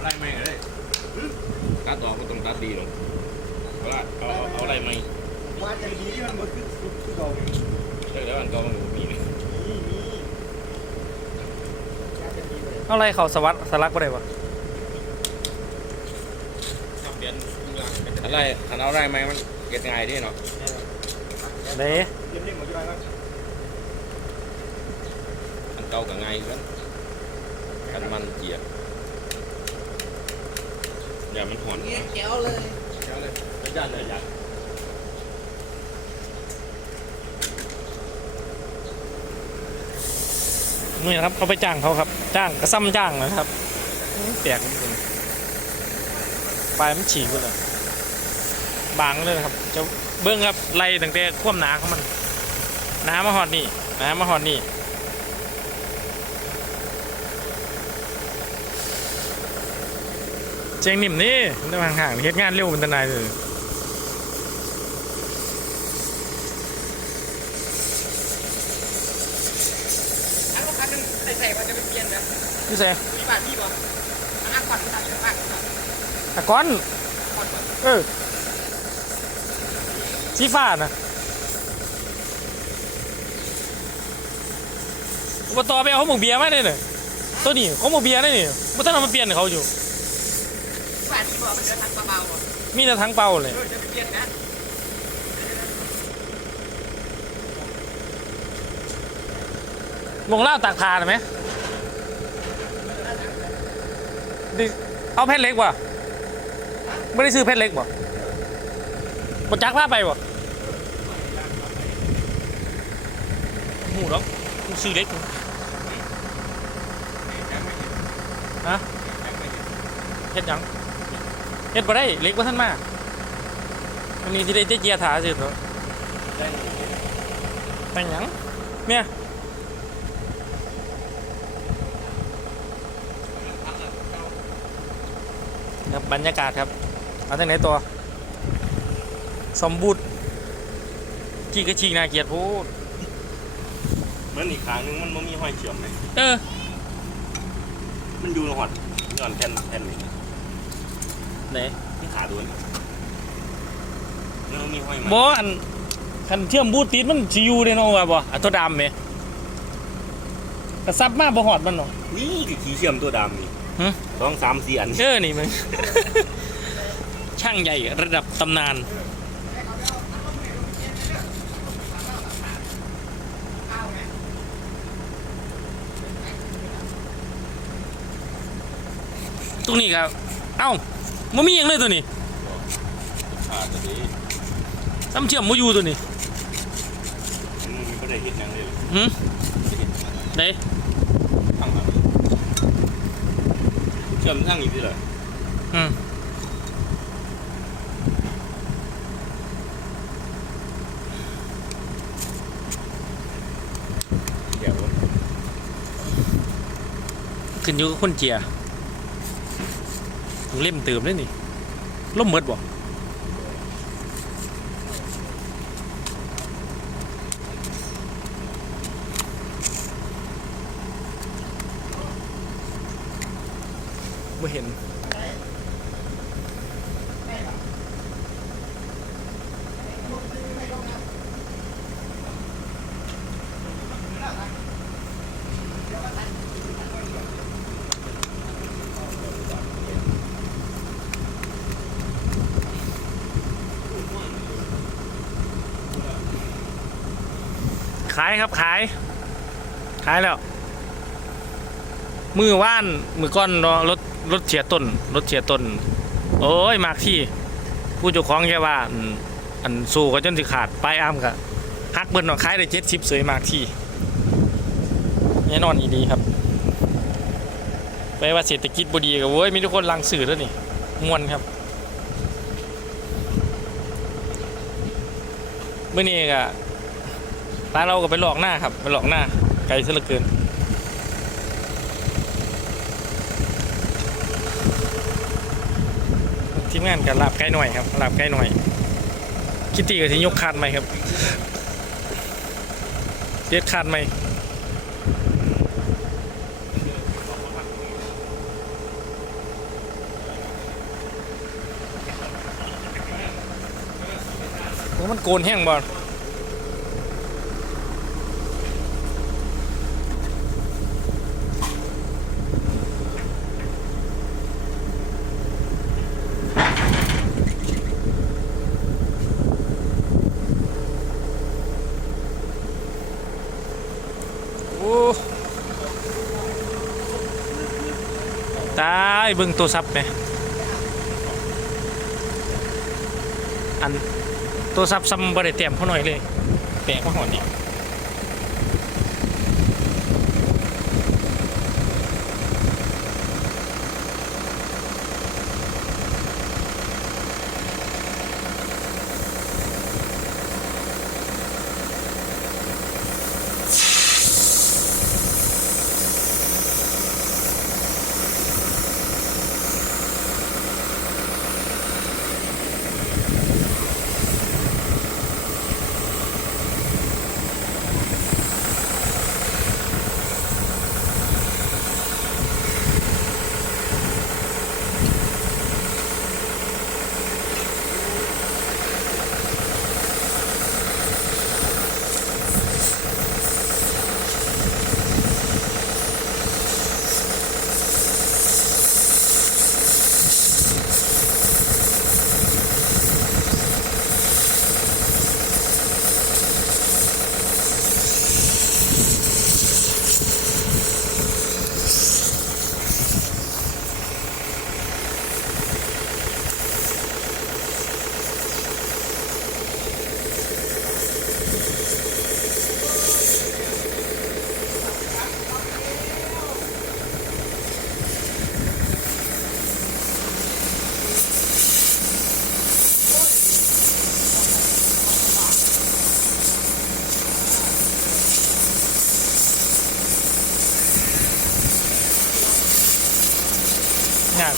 อะไรไม่เลยตัดออกก็ต้องตัดดีลงเอาละเอาเอาเอาอะไรไม่ว่าจะดีที่มันบดขึ้นสุดคือเราเดี๋ยวอันก็มันมีนี่นี่นี่น่าจะดีเลยเอาอะไรเขาสวัสดสลักบ่ได้วะเปลี่ยนอะไรอันเอาอะไรไม่มันเก็บง่ายดีเนาะเด้เรียบเรียบหมดยังไงครับอันเก่ากับง่ายกันกันมันเกียร์ อย่ามันหอนเนี่ยแก้วเลยเดี๋ยวเลยอาจารย์เลยอยากนี่นะครับเขาไปจ้างเขาครับ จ้างกระซ้ำจ้างนะครับแปลกจริงๆปลายมันฉีกไปเลยบางเลยนะครับ จะเบิ้งครับไล่ตั้งแต่ความหนาของมันหนามาหอดนี่หนามาหอดนี่ เจียงนิ่มนี่มันห่างๆเฮ็ดงานเร็วเป็นตนายเลยอันก็คันนึงใส่ใส่มันจะเป็นเปลี่ยนนะพี่เซ่มีบาทพี่บ่อันก่อนอันก่อนตะก้อน ก่อนก่อนเออสีฟ้านะอบตไปเอาเขาหมกเบียร์มาเนี่ยตัวนี้เขาหมกเบียร์ได้เนี่ยมันต้องเอามาเปลี่ยนให้เขาอยู่ บาทพี่บ่มันเดินทางเบาๆอะมีแต่ทั้งเป่าเลยเออจะเป็นเปลี่ยนนะวงเล่าตากทานไหมดิเอาเพชรเล็กว่ะไม่ได้ซื้อเพชรเล็กบ่บจักผ้าไปบ่หูหรอกกูซื้อเล็กฮะเฮ็ดหยัง เฮ็ดบ่ได้เล็กบ่ทันมาอันนี้ที่ได้เจียถาสิเถอะแต่งหยังเนี่ยครับบรรยากาศครับ เอาจากไหนตัว สมบูรณ์ขี่กระชิงนาเกลียดพูดเหมือนอีกครั้งนึงมันไม่มีห้อยเชื่อมเลยเออ มันอยู่ในหอดย้อนแผ่นแผ่นนี่ ไหนที่ขาโดนมันมีห้อยบออันคันเชื่อมบูทติดมันสิอยู่ได้เนาะว่าบ่อันตัวดำแหมกระซับมาบ่หอดมันเนาะ นี่คือขี้เชื่อมตัวดำนี่หึ สองสามสี่อัน เออนี่มันช่างใหญ่ระดับตำนาน ตรงนี้ครับ เอ้า มันมีอย่างเลยตัวนี้ขาดตัวนี้น้ำเชื่อมมาอยู่ตัวนี้มันไม่ได้เห็นยังเลยหืมไม่ได้เห็นยังเลยไหนข้างหลังเชื่อมทั้งอีกทีเลยอืมเดี๋ยวขึ้นอยู่กับคนเจียร์ เล่มเติมเลยนี่ล่มเมดบ่ไม่เห็นายครับขาย ขายแล้ว มือว่านมือก้อนรถรถเฉียต้นรถเฉียต้น โอ้ยมากที่ ผู้เจ้าของแค่ว่า อันสู้ก็จนสิขาดปลายอ้ามกะฮักเบิ้ลเนาะขายได้เจ็ดสิบสวยมากที่แน่นอนอีดีครับไปว่าเศรษฐกิจบดีกับเว้ยมีทุกคนลังสื่อแล้วนี่มวนครับเมื่อนี้ก็ ร้านเราก็ไปหลอกหน้าครับไปหลอกหน้า ไกลซะเหลือเกินทีมงานกันลาบใกล้หน่อยครับลาบใกล้หน่อย คิตตี้กับที่ยกคาดไหมครับเย็ดคาดไหมมันโกนแห้งบ่ ตายเบิ่งตัวซับไหมอันตัวซับซ้ำบริเตรียมเขาหน่อยเลย แปลกมาหอดนี่ย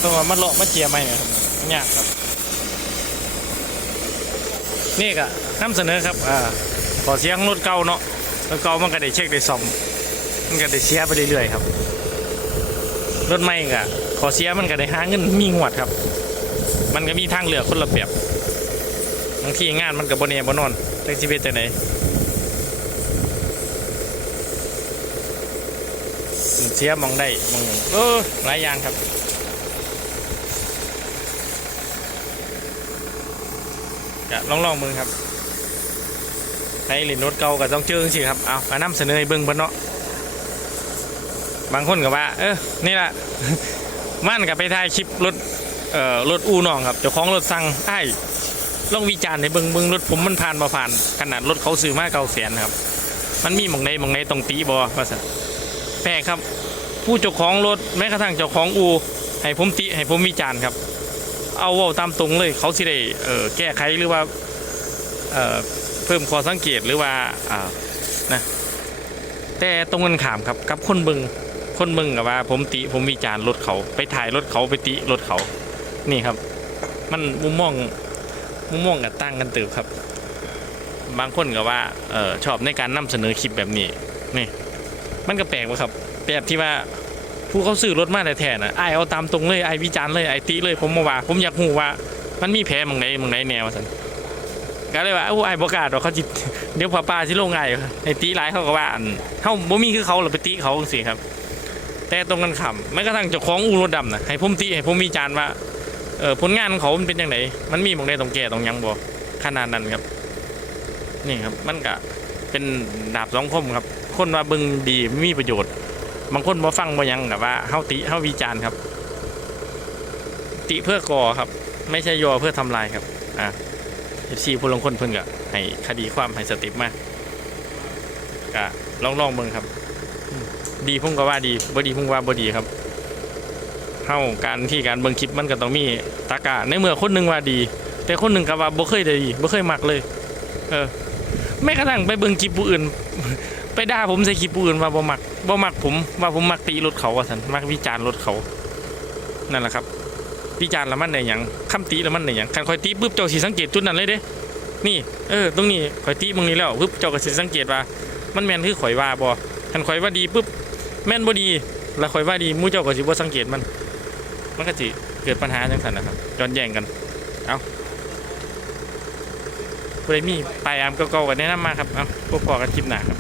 ากตัวมันเลาะมาเจียไม่เนี่ยครับยากครับ นี่ก็นำเสนอครับอ่าขอเสียงรถเก่าเนาะรถเก่ามันก็ได้เช็คได้ซ่อมมันก็ได้เสียไปเรื่อยๆครับรถใหม่ก็ขอเสียมันก็ได้หาเงินมีงวดครับ มันก็มีทางเลือคนละแบบบางทีงานมันก็บ่แน่บ่นอนจักสิเป็นจังไดเสียมองได้มองเออหลายอย่างครับ ลองลองมึงครับใครเล่นรถเก่าก็ต้องเจอสิครับเอามานำเสนอให้เบิ่งเบิ่นเนาะบางคนก็ว่า เออนี่ล่ะมั่นก็ไปถ่ายคลิปรถเอ่อรถอูน้องครับเจ้าของรถสั่งไอ้ลองวิจารณ์ในเบิ่งเบิ่งรถผมมันผ่านมาผ่าน ขนาดรถเขาซื้อมาเก่าแสนครับ มันมีหมองใดหมองใดตรงตีบอว่าสัแปลกครับ ผู้เจ้าของรถแม้กระทั่งเจ้าของอูให้ผมติให้ผมวิจารณ์ครับ เอาว่าตามตรงเลย เขาสิได้เออแก้ไขหรือว่าเออเพิ่มข้อสังเกตหรือว่าอ่านะแต่ตรงกันขามครับกับคนบิงคนบิงกับว่า ผมติผมวิจารณ์รถเขาไปถ่ายรถเขาไปติรถเขานี่ครับ มันมุมมองมุมมองกับตั้งกันตืบครับ บางคนก็ว่าเออชอบในการนำเสนอคลิปแบบนี้นี่ มันก็แปลกว่ะครับแบบที่ว่า ผู้เขาซื้อรถมาแต่แทนอะไอเอาตามตรงเลยไอวิจารณ์เลยไอติเลยผมมาว่า ผมอยากหูว่า มันมีแผลมังไหนมังไหนแนวสันก็เลยว่าโอ้ไอายบกล้าดอกเขาจิเดี๋ยวพาปลาที่โรงไงายไอตีร้ายเขาก็ว่าอันเขาบ่มีคือเขาหรอไปตีเขาสิครับ แต่ตรงกันขำแม้กระทั่งเจ้าของอูรถดำนะให้ผมตีให้ผมวิจารณ์ว่าเออผลงานของเขามันเป็นยังไงมันมีมังไหนตรงแก่ตรงยังบ่ขนาดนั้นครับ นี่ครับมันก็เป็นดาบสองคมครับ คนว่าบิ่งดีมีประโยชน์ บางคนบ่ฟังบ่ยังแบบว่าเฮาติเฮาวิจารณ์ครับ ติเพื่อก่อครับ ไม่ใช่ยอเพื่อทำลายครับ อ่าเอฟซีผู้ลงคนเพิ่นก็ให้คดีความให้สติปมาก็ลองลองเบิ่งครับ ดีพุ่งก็ว่าดีบ่ดีพุ่งว่าบ่ดีครับเฮาการที่การเบิ่งคลิปมันก็ต้องมีตรรกะในเมื่อคนหนึงว่าดี แต่คนหนึงก็ว่าบ่เคยได้ดีบ่เคยมักเลย เออแม้กระทั่งไปเบิ่งคลิปผู้อื่น ไปด่าผมใส่คลิปผู้อื่นว่าบ่มัก บ่มักผมว่าผมมักตีรถเขาว่าสันมักวิจารณ์รถเขานั่นแหละครับวิจารณ์แล้วมันได้หยังคำตีแล้วมันได้หยังคันคอยตีปุ๊บเจ้าสิสังเกตจุดนั้นเลยเด้ นี่เออตรงนี้ข่อยตีมึงนี้แล้วปุ๊บเจ้าก็สิสังเกตว่า มันแม่นคือข่อยว่าบ่คันข่อยว่าดีปุ๊บแม่นบ่ดี แล้วข่อยว่าดีมู่เจ้าก็สิบ่สังเกตมัน มันก็สิเกิดปัญหาจังซั่นนะครับย้อนแย้งกันเอาผู้ใดมีปลายอามเก่าๆกันแนะนำมาครับเอาพวกพอกันคลิปหน้าครับ